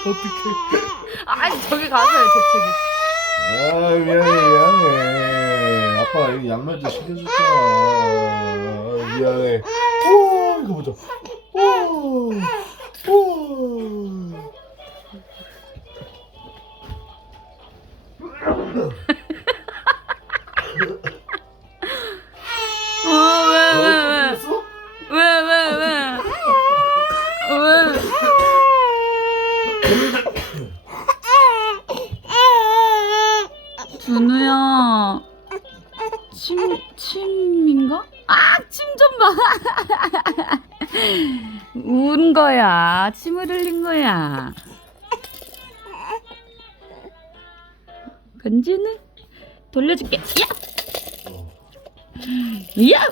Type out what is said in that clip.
어떡해. 아니 저기 가세요 재채기. 아 미안해. 아빠 여기 양말 좀 시켜줬잖아. 아, 미안해. 오 이거 보자. 오. 오. 왜? 준우야, 침인가? 아, 침 좀 봐. 운 거야. 침을 흘린 거야. 건지는 돌려줄게. 야! 야!